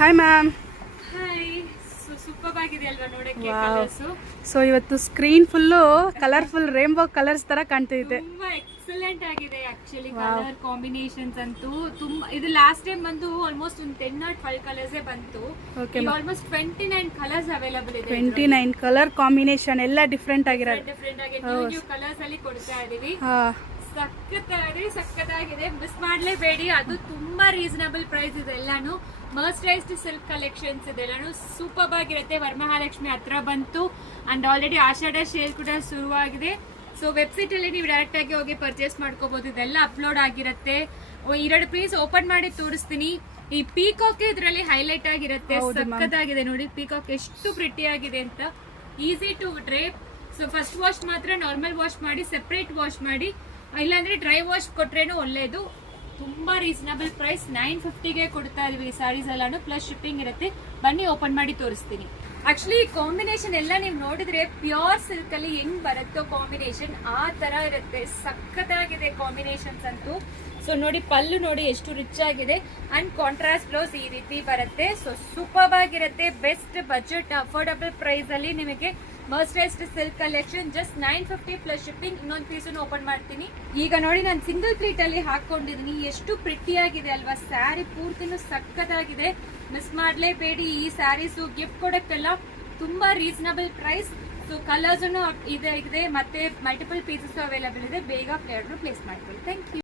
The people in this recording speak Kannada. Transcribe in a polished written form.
Hi ma'am. ಹಾಯ್. ಸೂಪರ್ ಆಗಿದೆ ಅಲ್ವಾ ನೋಡಕ್ಕೆ ಕಲರ್ಸ್. ಸೊ ಇವತ್ತು screen full colourful rainbow colours ತರ ಕಾಣ್ತಿದೆ. ತುಂಬಾ ಎಕ್ಸಲೆಂಟ್ ಆಗಿದೆ ಆಕ್ಚುಲಿ. ಕಲರ್ ಕಾಂಬಿನೇಷನ್ಸ್ ಅಂತೂ ತುಂಬಾ. ಇದು ಲಾಸ್ಟ್ ಟೈಮ್ ಬಂದು ಆಲ್ಮೋಸ್ಟ್ ಒಂದು 10 or 12 ಕಲರ್ಸ್ ಬಂತು. ಆಲ್ಮೋಸ್ಟ್ 29 ಕಲರ್ಸ್ ಅವೈಲಬಲ್ ಇದೆ. 29 ಕಲರ್ ಕಾಂಬಿನೇಷನ್ ಎಲ್ಲ ಡಿಫ್ರೆಂಟ್ ಆಗಿರೋದು. ಡಿಫ್ರೆಂಟ್ ಆಗಿ ನ್ಯೂ ಕಲರ್ಸ್ ಅಲ್ಲಿ ಕೊಡ್ತಾ ಇದೀವಿ. ಸಖತ್ತಾಗಿದೆ, ಮಿಸ್ ಮಾಡ್ಲೇಬೇಡಿ. ಅದು ತುಂಬಾ ರೀಸನಬಲ್ ಪ್ರೈಸ್ ಇದೆ. ಎಲ್ಲಾನು ಮರ್ಸರೈಸ್ಡ್ ಸಿಲ್ಕ್ ಕಲೆಕ್ಷನ್ಸ್ ಇದೆಲ್ಲಾನು ಸೂಪರ್ ಆಗಿರುತ್ತೆ. ವರಮಹಾಲಕ್ಷ್ಮಿ ಹತ್ರ ಬಂತು ಅಂಡ್ ಆಲ್ರೆಡಿ ಆಷಾಢ ಸೇಲ್ ಕೂಡ ಶುರುವಾಗಿದೆ. ಸೊ ವೆಬ್ಸೈಟ್ ಅಲ್ಲಿ ನೀವು ಡೈರೆಕ್ಟ್ ಆಗಿ ಹೋಗಿ ಪರ್ಚೇಸ್ ಮಾಡ್ಕೋಬಹುದು. ಇದೆಲ್ಲ ಅಪ್ಲೋಡ್ ಆಗಿರುತ್ತೆ. 2 ಪೀಸ್ ಓಪನ್ ಮಾಡಿ ತೋರಿಸ್ತೀನಿ. ಈ ಪೀಕಾಕ್ ಇದರಲ್ಲಿ ಹೈಲೈಟ್ ಆಗಿರುತ್ತೆ. ಸಖತ್ತಾಗಿದೆ ನೋಡಿ, ಪೀಕಾಕ್ ಎಷ್ಟು ಪ್ರಿಟಿ ಆಗಿದೆ ಅಂತ. Easy to drape. So first wash ಮಾತ್ರ ನಾರ್ಮಲ್ ವಾಶ್ ಮಾಡಿ, ಸೆಪರೇಟ್ ವಾಶ್ ಮಾಡಿ, ಇಲ್ಲಾಂದ್ರೆ ಡ್ರೈ ವಾಶ್ ಕೊಟ್ರೇನು ಒಳ್ಳೇದು. ತುಂಬಾ ರೀಸನಬಲ್ ಪ್ರೈಸ್. 950ಗೆ ಕೊಡ್ತಾ ಇದೀವಿ ಈ ಸ್ಯಾರೀಸ್ ಎಲ್ಲಾನು, ಪ್ಲಸ್ ಶಿಪ್ಪಿಂಗ್ ಇರುತ್ತೆ. ಬನ್ನಿ ಓಪನ್ ಮಾಡಿ ತೋರಿಸ್ತೀನಿ. ಆಕ್ಚುಲಿ ಕಾಂಬಿನೇಷನ್ ಎಲ್ಲ ನೀವು ನೋಡಿದ್ರೆ ಪ್ಯೂರ್ ಸಿಲ್ಕ್ ಅಲ್ಲಿ ಹೆಂಗ್ ಬರುತ್ತೋ ಕಾಂಬಿನೇಷನ್ ಆ ತರ ಇರುತ್ತೆ. ಸಖತ್ತಾಗಿದೆ ಕಾಂಬಿನೇಷನ್ಸ್ ಅಂತೂ. ಸೊ ನೋಡಿ, ಪಲ್ಲು ನೋಡಿ ಎಷ್ಟು ರಿಚ್ ಆಗಿದೆ ಅಂಡ್ ಕಾಂಟ್ರಾಸ್ಟ್ ಬ್ಲೌಸ್ ಈ ರೀತಿ ಬರುತ್ತೆ. ಸೊ ಸೂಪರ್ ಆಗಿರುತ್ತೆ. ಬೆಸ್ಟ್ ಬಜೆಟ್ ಅಫೋರ್ಡಬಲ್ ಪ್ರೈಸ್ ಅಲ್ಲಿ ನಿಮಗೆ mercerised silk collection. Just 950 plus shipping. ಇನ್ನೊಂದು ಪೀಸ್ ಓಪನ್ ಮಾಡ್ತೀನಿ. ಈಗ ನೋಡಿ, ನಾನು ಸಿಂಗಲ್ ಪ್ಲೇಟ್ ಅಲ್ಲಿ ಹಾಕೊಂಡಿದೀನಿ. ಎಷ್ಟು ಪ್ರಿಟಿ ಆಗಿದೆ ಅಲ್ವಾ. ಸ್ಯಾರಿ ಪೂರ್ತಿನೂ ಸಖತ್ತಾಗಿದೆ. ಮಿಸ್ ಮಾಡ್ಲೇಬೇಡಿ. ಈ ಸ್ಯಾರೀಸ್ ಗಿಫ್ಟ್ ಕೊಡಕ್ಕೆಲ್ಲ ತುಂಬಾ ರೀಸನಬಲ್ ಪ್ರೈಸ್. ಸೊ ಕಲರ್ಸ್ ಇದೆ ಮತ್ತೆ ಮಲ್ಟಿಪಲ್ ಪೀಸಸ್ ಅವೈಲಬಲ್ ಇದೆ. ಬೇಗ ಪ್ಲೇಸ್ ಮಾಡ್ಕೊಳ್ಳಿ. Thank you.